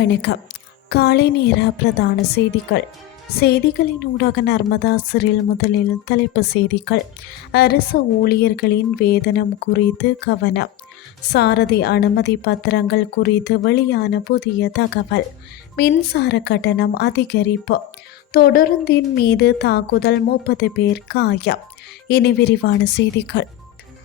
வணக்கம். காலை நேர பிரதான செய்திகள். செய்திகளின் ஊடாக நர்மதா சிறில் முதலில் தலைப்பு செய்திகள். அரசு ஊழியர்களின் வேதனம் குறித்து கவனம். சாரதி அனுமதி பத்திரங்கள் குறித்து வெளியான புதிய தகவல். மின்சார கட்டணம் அதிகரிப்பு. தொடருந்தின் மீது தாக்குதல் முப்பது பேர் காயம். இனி விரிவான செய்திகள்.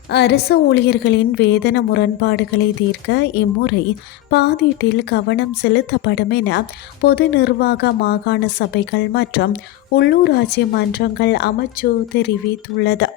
அரசு ஊழியர்களின் வேதன முரண்பாடுகளை தீர்க்க இம்முறை பாதீட்டில் கவனம் செலுத்தப்படும் என பொது நிர்வாக மாகாண சபைகள் மற்றும் உள்ளூராட்சி மன்றங்கள் அமைச்சு தெரிவித்துள்ளது.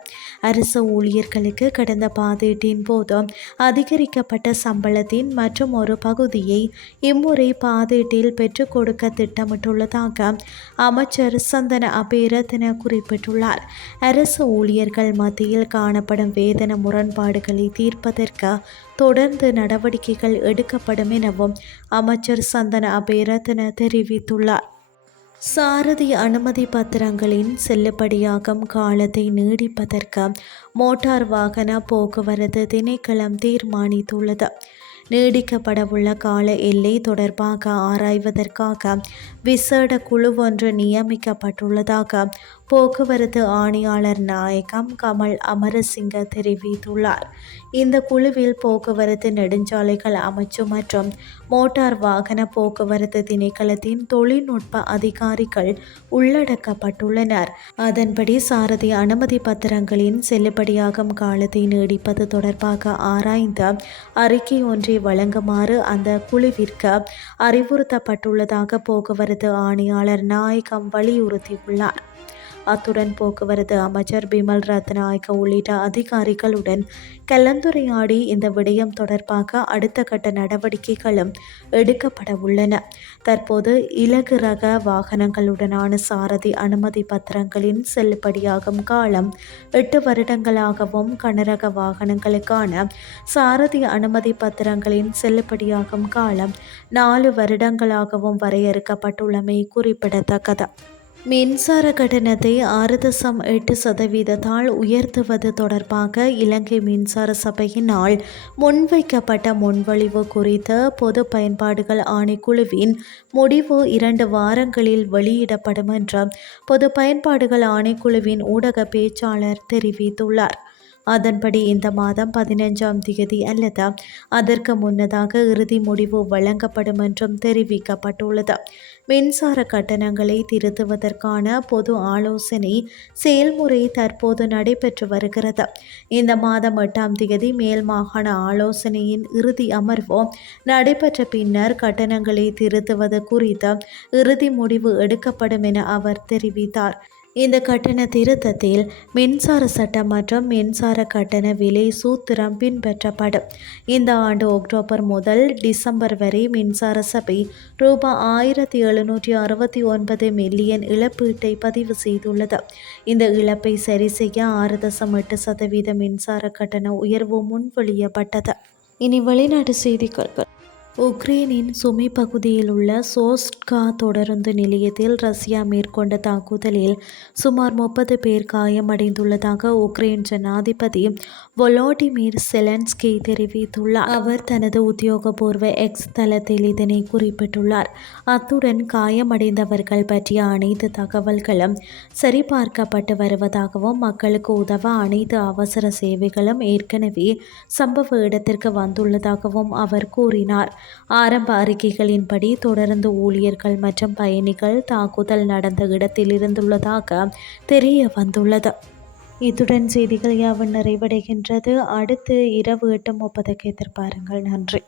அரசு ஊழியர்களுக்கு கடந்த பாதீட்டின் போது அதிகரிக்கப்பட்ட சம்பளத்தின் மற்றும் ஒரு பகுதியை இம்முறை பாதீட்டில் பெற்றுக் கொடுக்க திட்டமிட்டுள்ளதாக அமைச்சர் சந்தன அபேரத்ன குறிப்பிட்டுள்ளார். அரசு ஊழியர்கள் மத்தியில் காணப்படும் வேதன முரண்பாடுகளை தீர்ப்பதற்கு தொடர்ந்து நடவடிக்கைகள் எடுக்கப்படும் எனவும் அமைச்சர் சந்தன அபேரத்ன தெரிவித்துள்ளார். சாரதி அனுமதி பத்திரங்களின் செல்லுபடியாகும் காலத்தை நீடிப்பதற்கு மோட்டார் வாகன போக்குவரத்து திணைக்களம் தீர்மானித்துள்ளது. நீடிக்கப்படவுள்ள கால எல்லை தொடர்பாக ஆராய்வதற்காக விசேட குழு ஒன்று நியமிக்கப்பட்டுள்ளதாக போக்குவரத்து ஆணையாளர் நாயகம் கமல் அமரசிங்க தெரிவித்துள்ளார். இந்த குழுவில் போக்குவரத்து நெடுஞ்சாலைகள் அமைச்சு மற்றும் மோட்டார் வாகன போக்குவரத்து திணைக்களத்தின் தொழில்நுட்ப அதிகாரிகள் உள்ளடக்கப்பட்டுள்ளனர். அதன்படி சாரதி அனுமதி பத்திரங்களின் செல்லுபடியாகும் காலத்தை நீடிப்பது தொடர்பாக ஆராய்ந்த அறிக்கை ஒன்றை வழங்குமாறு அந்த குழுவிற்கு அறிவுறுத்தப்பட்டுள்ளதாக போக்குவரத்து ஆணையாளர் நாயகம் வலியுறுத்தியுள்ளார். அத்துடன் போக்குவரத்து அமைச்சர் பிமல் ரத்நாயக்க உள்ளிட்ட அதிகாரிகளுடன் கலந்துரையாடி இந்த விடயம் தொடர்பாக அடுத்த கட்ட நடவடிக்கைகளும் எடுக்கப்பட உள்ளன. தற்போது இலகு ரக வாகனங்களுடனான சாரதி அனுமதி பத்திரங்களின் செல்லுபடியாகும் காலம் எட்டு வருடங்களாகவும் கனரக வாகனங்களுக்கான சாரதி அனுமதி பத்திரங்களின் செல்லுபடியாகும் காலம் நாலு வருடங்களாகவும் வரையறுக்கப்பட்டுள்ளமை குறிப்பிடத்தக்கது. மின்சார கட்டணத்தை ஆறு தசம் எட்டு சதவீதத்தால் உயர்த்துவது தொடர்பாக இலங்கை மின்சார சபையினால் முன்வைக்கப்பட்ட முன்வழிவு குறித்த பொது பயன்பாடுகள் ஆணைக்குழுவின் முடிவு இரண்டு வாரங்களில் வெளியிடப்படும் என்று பொது பயன்பாடுகள் ஆணைக்குழுவின் ஊடக பேச்சாளர் தெரிவித்துள்ளார். அதன்படி இந்த மாதம் பதினைஞ்சாம் தேதி அல்லது அதற்கு முன்னதாக இறுதி முடிவு வழங்கப்படும் என்றும் தெரிவிக்கப்பட்டுள்ளது. மின்சார கட்டணங்களை திருத்துவதற்கான பொது ஆலோசனை செயல்முறை தற்போது நடைபெற்று வருகிறது. இந்த மாதம் எட்டாம் தேதி மேல் மாகாண ஆலோசனையின் இறுதி அமர்வு நடைபெற்ற பின்னர் கட்டணங்களை திருத்துவது குறித்து இறுதி முடிவு எடுக்கப்படும் என அவர் தெரிவித்தார். இந்த கட்டண திருத்தத்தில் மின்சார சட்டம் மற்றும் மின்சார கட்டண விலை சூத்திரம் பின்பற்றப்படும். இந்த ஆண்டு அக்டோபர் முதல் டிசம்பர் வரை மின்சார சபை ரூபாய் ஆயிரத்தி எழுநூற்றி அறுபத்தி ஒன்பது மில்லியன் இழப்பீட்டை பதிவு செய்துள்ளது. இந்த இழப்பை சரி செய்ய ஆறு தசம் எட்டு சதவீத மின்சார கட்டண உயர்வு முன்மொழியப்பட்டது இனி வெளிநாட்டு செய்திகள். உக்ரைனின் சுமி பகுதியில் உள்ள சோஸ்ட்கா தொடருந்து நிலையத்தில் ரஷ்யா மேற்கொண்ட தாக்குதலில் சுமார் முப்பது பேர் காயமடைந்துள்ளதாக உக்ரைன் ஜனாதிபதி வொலோடிமிர் செலன்ஸ்கி தெரிவித்துள்ளார். அவர் தனது உத்தியோகபூர்வ எக்ஸ் தளத்தில் இதனை குறிப்பிட்டுள்ளார். அத்துடன் காயமடைந்தவர்கள் பற்றிய அனைத்து தகவல்களும் சரிபார்க்கப்பட்டு வருவதாகவும் மக்களுக்கு உதவ அனைத்து அவசர சேவைகளும் ஏற்கனவே சம்பவ இடத்திற்கு வந்துள்ளதாகவும் அவர் கூறினார். ஆரம்ப அறிக்கைகளின்படி தொடர்ந்து ஊழியர்கள் மற்றும் பயணிகள் தாக்குதல் நடந்த இடத்தில் இருந்துள்ளதாக தெரிய வந்துள்ளது. இத்துடன் செய்திகள் யாவும் நிறைவடைகின்றது. அடுத்து இரவு எட்டு முப்பதுக்கு எதிர்பாருங்கள். நன்றி.